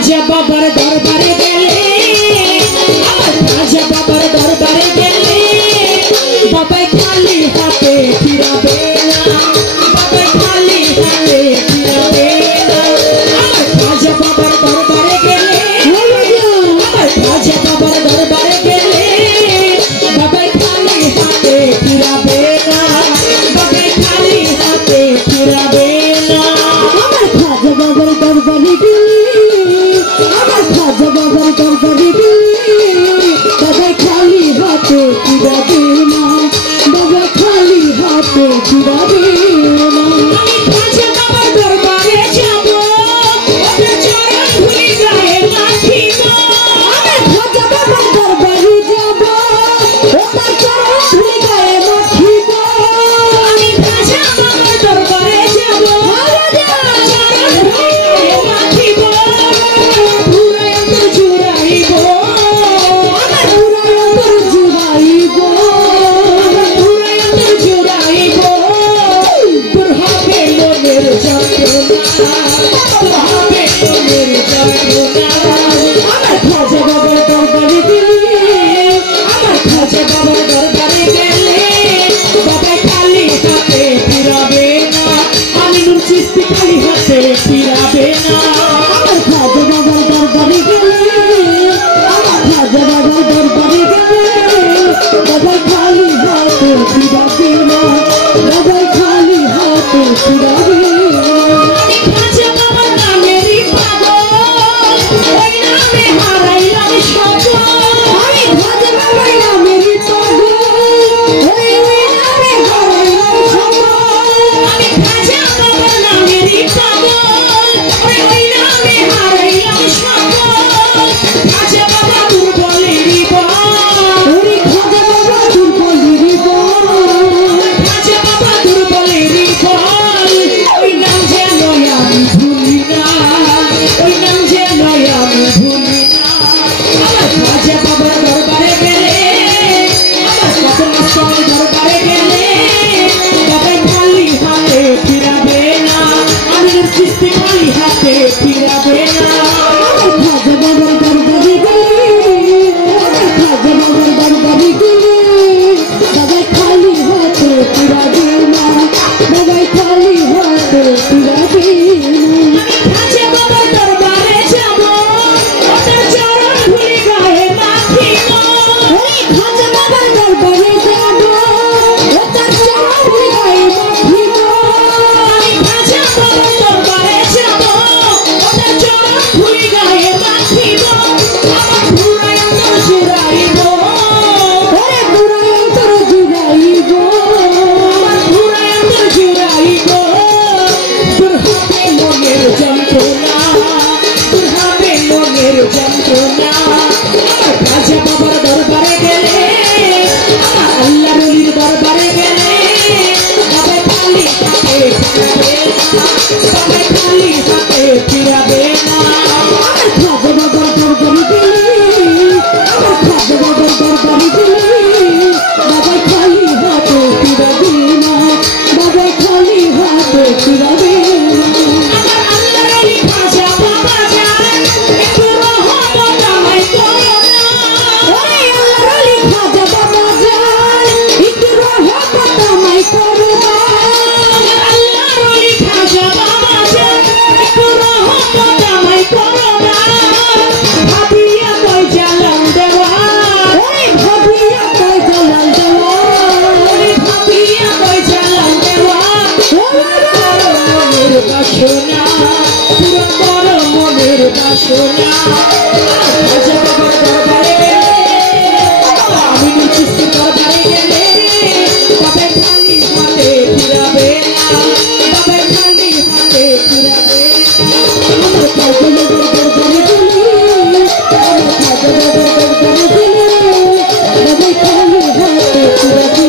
খাজা বাবার দরবারে গেলে আমার খাজা বাবার দরবারে গেলে বাবাই খালি হাতে ফিরাবে না বাবাই খালি হাতে ফিরাবে না আমার খাজা বাবার দরবারে গেলে আমার খাজা বাবার দরবারে গেলে বাবাই খালি হাতে ফিরাবে না বাবাই খালি হাতে ফিরাবে না আমার খাজা বাবার দরবারে গেলে আমার খাজা বাবার দরবারে গেলে বাবা খালি হাতে ফিরাবে না বাবা খালি হাতে ফিরাবে না আমি খাজা বাবার দরবারে যাব ওদের চরণ ধুলি গায়ে মাখিব আমি খাজা বাবার দরবারে যাব ওদের চরণ ধুলি গায়ে মাখিব আমি খাজা বাবার দরবারে যাব চরণ ধুলি গায়ে মাখিব পুরাই অন্তর জুড়াইব আমার পুরাই অন্তর জুড়াইব পুরাই অন্তর জুড়াইব তোর হবে মনের যন্ত্রণা তোর হবে মনের যন্ত্রণা আমার খাজা বাবার দরবারে গেলে আমার খাজা বাবার দরবারে গেলে বাবাই খালি হাতে ফিরাবে না আমি নূর চিশতি খালি হাতে ফিরাবে না আমার খাজা বাবার দরবারে গেলে আমার খাজা বাবার দরবারে গেলে বাবা খালি হাতে ফিরাবে না বাবা খালি হাতে ফিরাবে না আমি খাজা বাবার নামেরই পাগল ওই নামে হারাইলাম সকল আমি খাজা বাবার নামেরই পাগল ওই নামে হারাইলাম সকল আমি খাজা বাবার নামেরই পাগল ওই নামে হারাইলাম সকল খাজা বাবা দুর্বলেরই বল ওরে খাজা বাবা দুর্বলেরই বল খাজা বাবা দুর্বলেরই বল ওই নাম যেন আমি ভুলি না ওই নাম যেন আমি ভুলি না আমার খাজা বাবার দরবারে গেলে আমার কত মাস্টার দরবারে গেলে বাবাই খালি হাতে ফিরাবে না আমি নূর চিশতি খালি হাতে ফিরাবে না আমার খাজা বাবার দরবারে গেলে আমার খাজা বাবার দরবারে গেলে বাবা খালি হাতে ফিরাবে না বাবা খালি হাতে ফিরাবে না খাজা বাবার দরবারে যাব ওদের চরণ ধুলি গায়ে মাখিব ওই খাজা বাবার দরবারে যাব ওটার চরণ গায়ে মাখিব আমি খাজা বাবার দরবারে যাব ওদের চরণ ধুলি গায়ে মাখিব আমার পুরাই অন্তর জুড়াইব ওরে পুরাই অন্তর জুড়াইব আমার পুরাই অন্তর জুড়াইব তোর হবে মনের যন্ত্রণা তোর হবে মনের যন্ত্রণা আমার খাজা বাবার দরবারে গেলে আমার আল্লাহ রলির দরবারে গেলে বাবাই খালি হাতে ফিরাবে না বাবাই খালি হাতে ফিরাবে না আমার খাজা বাবার দরবারে গেলে আমার খাজা বাবার দরবারে গেলে বাবা খালি হাতে ফিরাবে না বাবা খালি হাতে ফিরাবে না আমার আল্লাহ রলি খাজা বাবা যান একটু রহমত আমায় করো না ওরে আল্লাহর আলী খাজা বাবা যান একটু রহমত আমায় করো না আমার আল্লাহ রলি খাজা বাবা যান একটু রহমত আমায় করো না ভাবিয়া কই জালাল দেওয়া ওরে ভাবিয়া কই জালাল দেওয়া ওরে ভাবিয়া কই জালাল দেওয়া করো মনের বাসনা পুরো করো মনের বাসনা খাজা বাবার দরবারে গেলে আমি নূর চিশতি দরবারে গেলে বাবাই খালি হাতে ফিরাবে না বাবাই খালি হাতে ফিরাবে না আমার খাজা বাবার দরবারে গেলে আমার খাজা বাবার দরবারে গেলে বাবা খালি হাতে ফিরাবে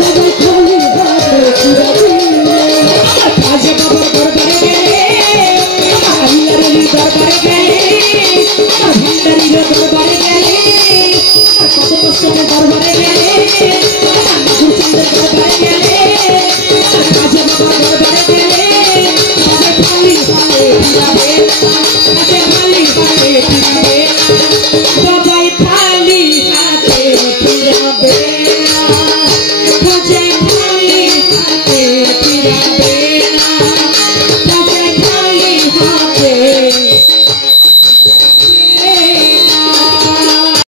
বাবা খালি হাতে ফিরাবে আমার খাজা বাবার দরবারে গেলে আমার আল্লাহ রলির দরবারে গেলে আমার ভান্ডারির দরবারে গেলে আমার কত কষ্টের দরবারে গেলে আমার মাধুর চন্দ্রের দরবারে গেলে আমার খাজা বাবার দরবারে গেলে বাবাই খালি হাতে ফিরাবে